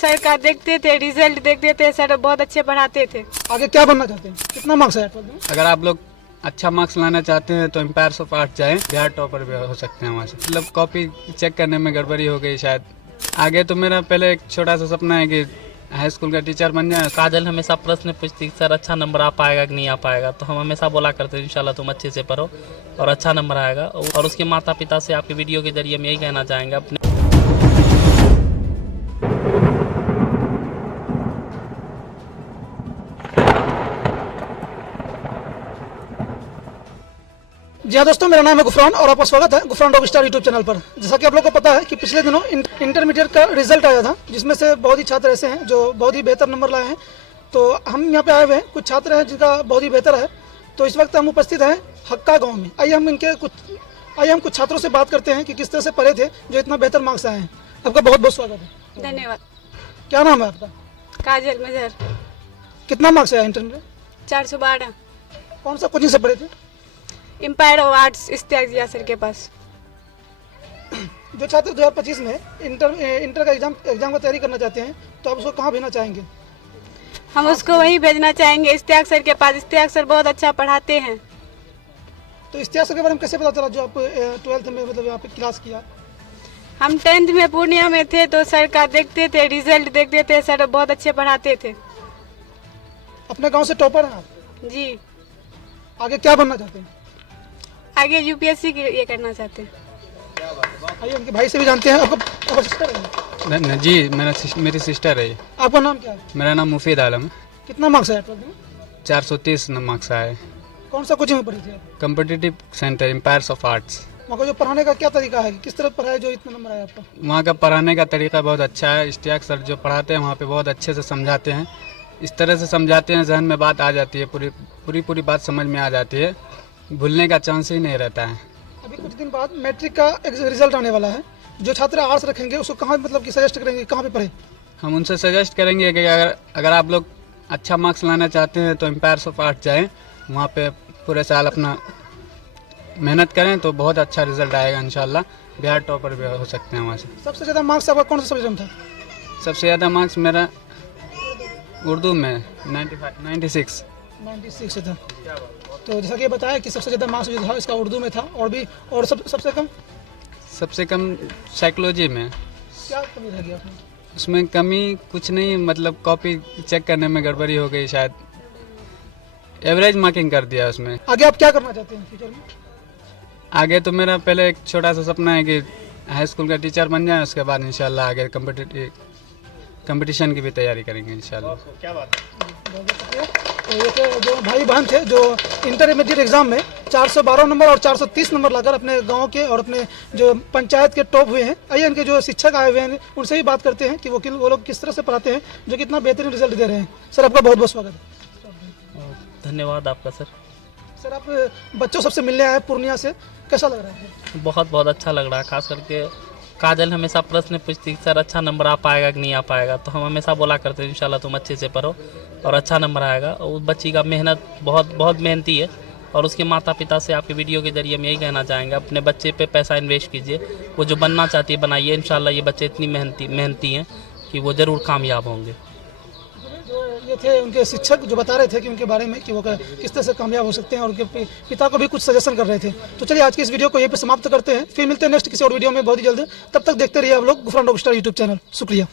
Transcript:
Sir का देखते थे, रिजल्ट देखते थे, सर बहुत अच्छे पढ़ाते थे। आगे क्या बनना चाहते हैं? कितना मार्क्स आया 12th में? अगर आप लोग अच्छा मार्क्स लाना चाहते हैं तो एम्पायर्स ऑफ आर्ट जाएं, बिहार टॉपर भी हो सकते हैं वहाँ से। मतलब कॉपी चेक करने में गड़बड़ी हो गई शायद। आगे तो मेरा पहले एक छोटा सा सपना है कि हाई स्कूल का टीचर बन जाए। काजल हमेशा प्रश्न पूछती सर अच्छा नंबर आ पाएगा कि नहीं आ पाएगा, तो हम हमेशा बोला करते हैं इंशाल्लाह तुम अच्छे से पढ़ो और अच्छा नंबर आएगा। और उसके माता पिता से आपके वीडियो के जरिए हम यही कहना चाहेंगे अपने जी हाँ दोस्तों, मेरा नाम है गुफरान और आपका स्वागत है Gufran rock star YouTube channel पर। जैसा कि आप लोगों को पता है कि पिछले दिनों इंटरमीडिएट का रिजल्ट आया था, जिसमें से बहुत ही छात्र ऐसे हैं जो बहुत ही बेहतर नंबर लाए हैं। तो हम यहाँ पे आए हुए हैं, कुछ छात्र हैं जिनका बहुत ही बेहतर है। तो इस वक्त हम उपस्थित हैं हक्का गाँव में। आइए हम कुछ छात्रों से बात करते हैं कि किस तरह से पढ़े थे जो इतना बेहतर मार्क्स आए हैं। आपका बहुत बहुत स्वागत है। धन्यवाद। क्या नाम है आपका? काजल मजहर। कितना मार्क्स आया इंटरमीडिएट? 412। कौन सा कोचिंग से पढ़े थे? Empire of arts Ishtiyaq sir के पास। जो छात्र 2025 में इंटर का एग्जाम का तैयारी करना चाहते हैं तो आप उसको कहाँ भेजना चाहेंगे? हम उसको वहीं भेजना चाहेंगे, इश्तियाक सर के पास। इश्तियाक सर बहुत अच्छा पढ़ाते हैं। तो इश्तियाक सर के बारे में कैसे पता चला जो आप 12th में मतलब यहाँ पे क्लास किया? हम 10th में पूर्णिया में थे तो सर का देखते थे, रिजल्ट देखते थे, सर बहुत अच्छे पढ़ाते थे। अपने गांव से टॉपर हैं आप? जी। आगे क्या बनना चाहते हैं? आगे यूपीएससी के ये करना चाहते हैं। आइए उनके भाई से भी जानते हैं। आपका सिस्टर है? न, जी मेरी सिस्टर है। आपका नाम क्या है? मेरा नाम मुफीद आलम है। कितना मार्क्स आया 12th में? 430 मार्क्स आए। कौन सा कोचिंग में पढ़ी थी आप? Competitive center empires of arts. वहाँ का जो पढ़ाने का क्या तरीका है, किस तरह पढ़ाया जो इतना नंबर आया आपका? वहाँ का पढ़ाने का तरीका बहुत अच्छा है। इश्तियाक सर जो पढ़ाते हैं वहाँ पे बहुत अच्छे से समझाते हैं। इस तरह से समझाते हैं जहन में बात आ जाती है, पूरी बात समझ में आ जाती है, भूलने का चांस ही नहीं रहता है। अभी कुछ दिन बाद मैट्रिक का रिजल्ट आने वाला है। जो छात्र आर्ट्स रखेंगे उसको कहाँ मतलब कि सजेस्ट करेंगे, कहाँ पे पढ़े? हम उनसे सजेस्ट करेंगे कि अगर आप लोग अच्छा मार्क्स लाना चाहते हैं तो एम्पायर्स ऑफ आर्ट जाएं। वहाँ पे पूरे साल अपना मेहनत करें तो बहुत अच्छा रिजल्ट आएगा इंशाल्लाह। बिहार टॉपर भी हो सकते हैं वहाँ से। सबसे ज़्यादा मार्क्स आपका कौन सा सब्जेक्ट में था? सबसे ज़्यादा मार्क्स मेरा उर्दू में 96 से था। तो जैसा कि बताया कि सबसे ज़्यादा मार्क्स जो था इसका उर्दू में था, और सबसे कम साइकोलॉजी में। क्या कमी रह गया उसमें? उसमें कमी कुछ नहीं, मतलब कॉपी चेक करने में गड़बड़ी हो गई शायद। एवरेज मार्किंग कर दिया उसमें। आगे आप क्या करना चाहते हैं फ्यूचर में? आगे तो मेरा पहले एक छोटा सा सपना है कि हाई स्कूल का टीचर बन जाए, उसके बाद इंशाल्लाह आगे कंपटीशन की भी तैयारी करेंगे इंशाल्लाह। क्या बात है। तो ये जो भाई बहन थे जो इंटरमीडिएट एग्जाम में 412 नंबर और 430 नंबर लाकर अपने गांव के और अपने जो पंचायत के टॉप हुए हैं। आइए इनके जो शिक्षक आए हुए हैं उनसे भी बात करते हैं कि वो लोग किस तरह से पढ़ाते हैं जो कि इतना बेहतरीन रिजल्ट दे रहे हैं। सर आपका बहुत बहुत स्वागत है। धन्यवाद आपका सर। सर आप बच्चों सबसे मिलने आए पूर्णिया से, कैसा लग रहा है? बहुत अच्छा लग रहा है। खास करके काजल हमेशा प्रश्न पूछती सर अच्छा नंबर आ पाएगा कि नहीं आ पाएगा, तो हम हमेशा बोला करते हैं इंशाल्लाह तुम अच्छे से पढ़ो और अच्छा नंबर आएगा। और उस बच्ची का मेहनत बहुत मेहनती है। और उसके माता पिता से आपके वीडियो के जरिए हम यही कहना चाहेंगे अपने बच्चे पे पैसा इन्वेस्ट कीजिए। वो जो बनना चाहती है बनाइए। इंशाल्लाह ये बच्चे इतनी मेहनती हैं कि वो ज़रूर कामयाब होंगे। ये थे उनके शिक्षक जो बता रहे थे कि उनके बारे में कि वो किस तरह से कामयाब हो सकते हैं, और उनके पिता को भी कुछ सजेशन कर रहे थे। तो चलिए आज की इस वीडियो को यहीं पे समाप्त करते हैं, फिर मिलते हैं नेक्स्ट किसी और वीडियो में बहुत ही जल्द। तब तक देखते रहिए आप लोग Gufran rock star YouTube channel. शुक्रिया।